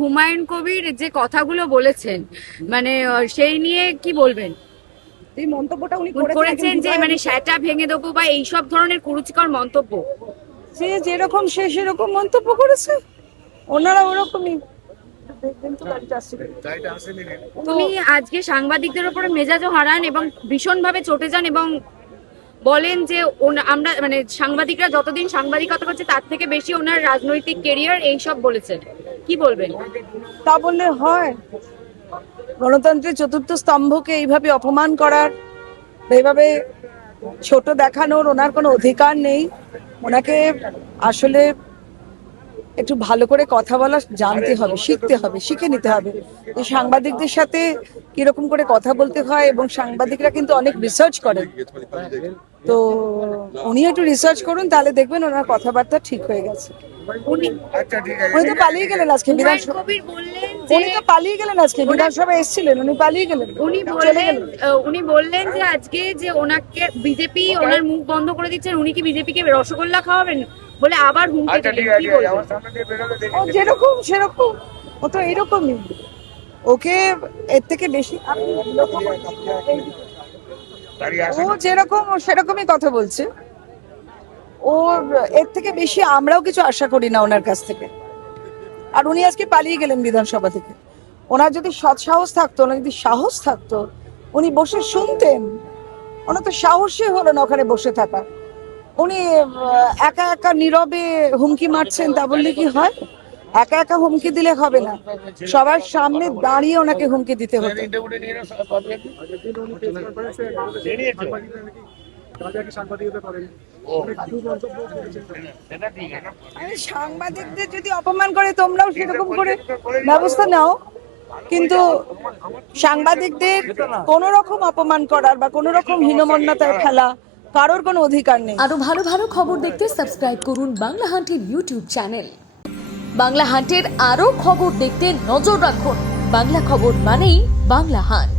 হুমায়ুন কবির যে কথাগুলো বলেছেন মানে সেই নিয়ে কি বলবেন? এই মন্তব্যটা উনি করেছেন যে মানে সেটা ভেঙে দেবো বা এইসব ধরনের কুরুচিকর মন্তব্য। যে যেরকম সে সেরকম মন্তব্য করেছে, ওনারা ওরকমই দেখবেন তো গাড়িটা আসছে। উনি আজকে সাংবাদিকদের উপরে মেজাজও হারান এবং ভীষণভাবে চটে যান এবং বলেন যে আমরা মানে সাংবাদিকরা যতদিন সাংবাদিকতা করছে তার থেকে বেশি ওনার রাজনৈতিক কেরিয়ার এইসব বলেছেন। কি বলবেন? তা বললে হয়? গণতন্ত্রের চতুর্থ স্তম্ভকে এইভাবে অপমান করার, এইভাবে ছোট দেখানোর ওনার কোনো অধিকার নেই। ওনাকে আসলে একটু ভালো করে কথা বলা জানতে হবে, শিখতে হবে, শিখে নিতে হবে। এই সাংবাদিকদের সাথে কিরকম করে কথা বলতে হয়, এবং সাংবাদিকরা কিন্তু অনেক রিসার্চ করেন। তো উনি একটু রিসার্চ করুন, তাহলে দেখবেন ওনার কথাবার্তা ঠিক হয়ে গেছে। উনি উনি তো পালিয়ে গেলেন আজকে হুমায়ুন বিধানসভা। কবির বললেন যে উনি তো পালিয়ে গেলেন আজকে বিধানসভায় এসেছিলেন, উনি পালিয়ে গেলেন, চলে গেলেন। উনি বললেন যে আজকে যে ওনাকে বিজেপি ওনার মুখ বন্ধ করে দিচ্ছেন, উনি কি বিজেপিকে রসগোল্লা খাওয়াবেন বলে আবার হুমকি দিলেন। কি বলবেন? ও যেরকম সেরকম, ও তো এরকমই। ওকে এর থেকে বেশি ও যেরকম ও সেরকমই কথা বলছে। ও এর থেকে বেশি আমরাও কিছু আশা করি না ওনার কাছ থেকে। আর উনি আজকে পালিয়ে গেলেন বিধানসভা থেকে। ওনার যদি সৎ সাহস থাকতো, ওনার যদি সাহস থাকতো, উনি বসে শুনতেন। ওনার তো সাহসই হলো না ওখানে বসে থাকা। উনি একা একা নীরবে হুমকি মারছেন, তা বললে কি হয়? একা একা হুমকি দিলে হবে না, সবার সামনে দাঁড়িয়ে ওনাকে হুমকি দিতে হতো। সাংবাদিকদের যদি অপমান করে তোমরাও সেরকম করে ব্যবস্থা নাও, কিন্তু সাংবাদিকদের কোন রকম অপমান করার বা কোন রকম হীনমন্যতায় ফেলা কারোর কোনো অধিকার নেই। আরো ভালো ভালো খবর দেখতে সাবস্ক্রাইব করুন বাংলা হান্টের ইউটিউব চ্যানেল। বাংলা হান্টের আরো খবর দেখতে নজর রাখুন। বাংলা খবর মানেই বাংলা হান্ট।